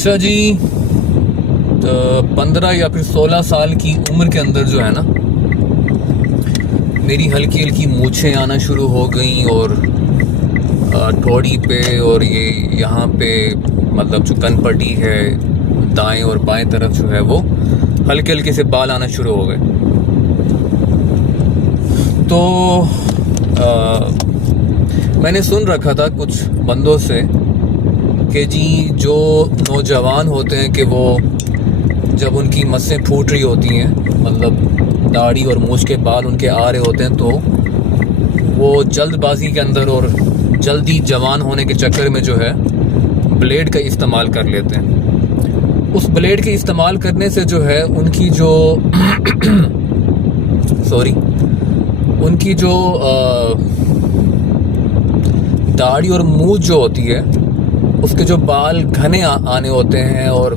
اچھا جی، 15 یا پھر 16 سال کی عمر کے اندر جو ہے نا، میری ہلکی ہلکی مونچھیں آنا شروع ہو گئیں، اور ٹھوڑی پہ اور یہ یہاں پہ مطلب جو کن پٹی ہے دائیں اور بائیں طرف جو ہے وہ ہلکے ہلکے سے بال آنا شروع ہو گئے. تو میں نے سن رکھا تھا کچھ بندوں سے کہ جی جو نوجوان ہوتے ہیں کہ وہ جب ان کی مسیں پھوٹ رہی ہوتی ہیں، مطلب داڑھی اور مونچھ کے بال ان کے آ رہے ہوتے ہیں، تو وہ جلد بازی کے اندر اور جلدی جوان ہونے کے چکر میں جو ہے بلیڈ کا استعمال کر لیتے ہیں. اس بلیڈ کے استعمال کرنے سے جو ہے ان کی جو ان کی جو داڑھی اور مونچھ جو ہوتی ہے، اس کے جو بال گھنے آنے ہوتے ہیں اور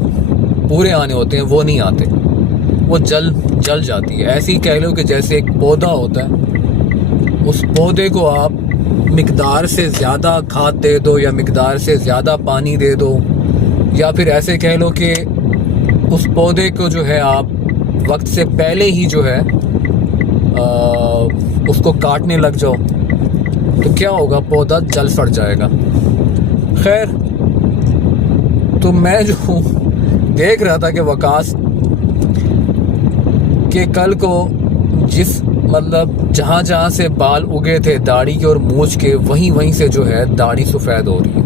پورے آنے ہوتے ہیں، وہ نہیں آتے، وہ جل جاتی ہے. ایسے ہی کہہ لو کہ جیسے ایک پودا ہوتا ہے، اس پودے کو آپ مقدار سے زیادہ کھاد دے دو یا مقدار سے زیادہ پانی دے دو، یا پھر ایسے کہہ لو کہ اس پودے کو جو ہے آپ وقت سے پہلے ہی جو ہے اس کو کاٹنے لگ جاؤ، تو کیا ہوگا؟ پودا جل سڑ جائے گا. خیر، تو میں جو دیکھ رہا تھا کہ وکاس کہ کل کو جس مطلب جہاں سے بال اگے تھے داڑھی کے اور مونچھ کے، وہیں سے جو ہے داڑھی سفید ہو رہی ہے.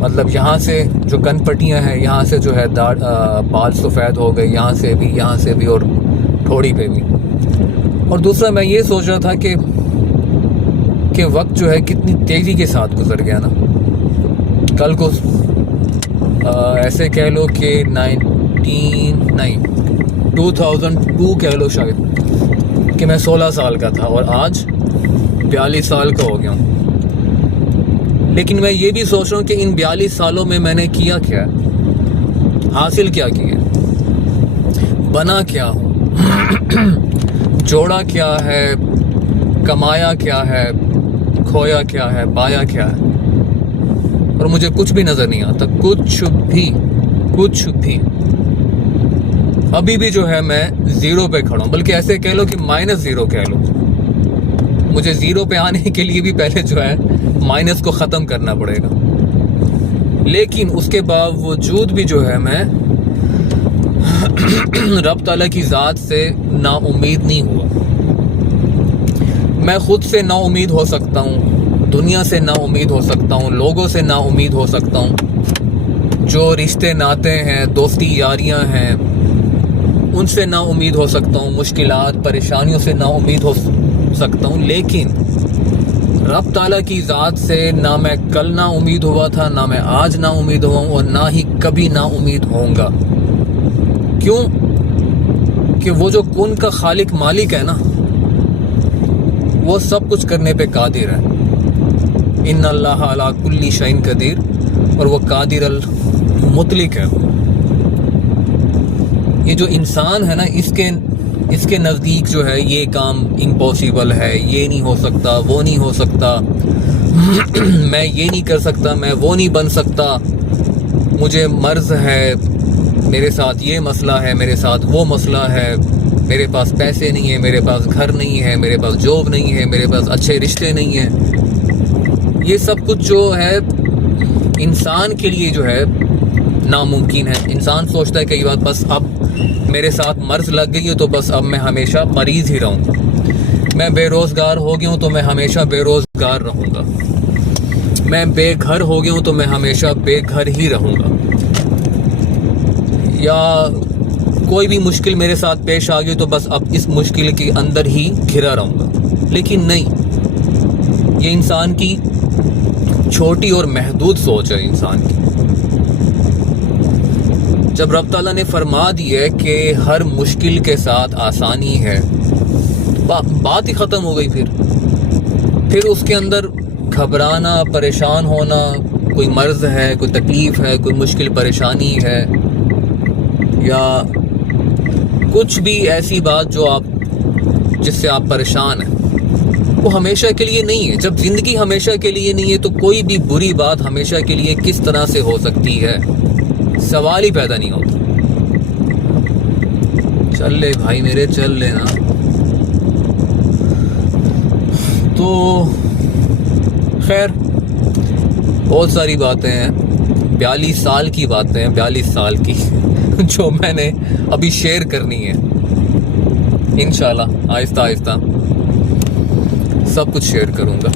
مطلب یہاں سے جو کن پٹیاں ہیں، یہاں سے جو ہے بال سفید ہو گئے، یہاں سے بھی اور ٹھوڑی پہ بھی. اور دوسرا میں یہ سوچ رہا تھا کہ وقت جو ہے کتنی تیزی کے ساتھ گزر گیا نا. کل کو ایسے کہہ لو کہ 2002 کہہ لو شاید کہ میں 16 سال کا تھا، اور آج 42 سال کا ہو گیا ہوں. لیکن میں یہ بھی سوچ رہا ہوں کہ ان 42 سالوں میں نے کیا کیا ہے، حاصل کیا کیا، بنا کیا ہوں، جوڑا کیا ہے، کمایا کیا ہے، کھویا کیا ہے، پایا کیا ہے. اور مجھے کچھ بھی نظر نہیں آتا، کچھ بھی. ابھی بھی جو ہے میں زیرو پہ کھڑا ہوں، بلکہ ایسے کہہ لو کہ -0 کہہ لو. مجھے زیرو پہ آنے کے لیے بھی پہلے جو ہے مائنس کو ختم کرنا پڑے گا. لیکن اس کے باوجود بھی جو ہے میں رب تعالیٰ کی ذات سے نا امید نہیں ہوا. میں خود سے نا امید ہو سکتا ہوں، دنیا سے نا امید ہو سکتا ہوں، لوگوں سے نا امید ہو سکتا ہوں، جو رشتے ناتے ہیں، دوستی یاریاں ہیں، ان سے نا امید ہو سکتا ہوں، مشکلات پریشانیوں سے نا امید ہو سکتا ہوں. لیکن رب تعالیٰ کی ذات سے نہ میں کل نا امید ہوا تھا، نہ میں آج نا امید ہوا ہوں، اور نہ ہی کبھی نا امید ہوں گا. کیوں؟ کہ وہ جو کن کا خالق مالک ہے نا، وہ سب کچھ کرنے پہ قادر ہے. ان اللہ علی کل شیء قدیر، اور وہ قادر المطلق ہے. یہ جو انسان ہے نا، اس کے نزدیک جو ہے یہ کام امپاسبل ہے، یہ نہیں ہو سکتا، وہ نہیں ہو سکتا، میں یہ نہیں کر سکتا، میں وہ نہیں بن سکتا، مجھے مرض ہے، میرے ساتھ یہ مسئلہ ہے، میرے ساتھ وہ مسئلہ ہے، میرے پاس پیسے نہیں ہیں، میرے پاس گھر نہیں ہے، میرے پاس جاب نہیں ہے، میرے پاس اچھے رشتے نہیں ہیں. یہ سب کچھ جو ہے انسان کے لیے جو ہے ناممکن ہے. انسان سوچتا ہے کہ یہ بات بس اب میرے ساتھ مرض لگ گئی ہے تو بس اب میں ہمیشہ مریض ہی رہوں گا، میں بے روزگار ہو گیا ہوں تو میں ہمیشہ بے روزگار رہوں گا، میں بے گھر ہو گیا ہوں تو میں ہمیشہ بے گھر ہی رہوں گا، یا کوئی بھی مشکل میرے ساتھ پیش آ گئی تو بس اب اس مشکل کے اندر ہی گھرا رہوں گا. لیکن نہیں، یہ انسان کی چھوٹی اور محدود سوچ ہے. انسان کی جب رب تعالیٰ نے فرما دی ہے کہ ہر مشکل کے ساتھ آسانی ہے، بات ہی ختم ہو گئی. پھر اس کے اندر گھبرانا، پریشان ہونا، کوئی مرض ہے، کوئی تکلیف ہے، کوئی مشکل پریشانی ہے، یا کچھ بھی ایسی بات جس سے آپ پریشان ہیں، وہ ہمیشہ کے لیے نہیں ہے. جب زندگی ہمیشہ کے لیے نہیں ہے تو کوئی بھی بری بات ہمیشہ کے لیے کس طرح سے ہو سکتی ہے؟ سوال ہی پیدا نہیں ہوتا. چل لے بھائی میرے، چل لے نا. تو خیر بہت ساری باتیں ہیں، 42 سال کی باتیں ہیں، 42 سال کی جو میں نے ابھی شیئر کرنی ہے. انشاءاللہ آہستہ آہستہ سب کچھ شیئر کروں گا.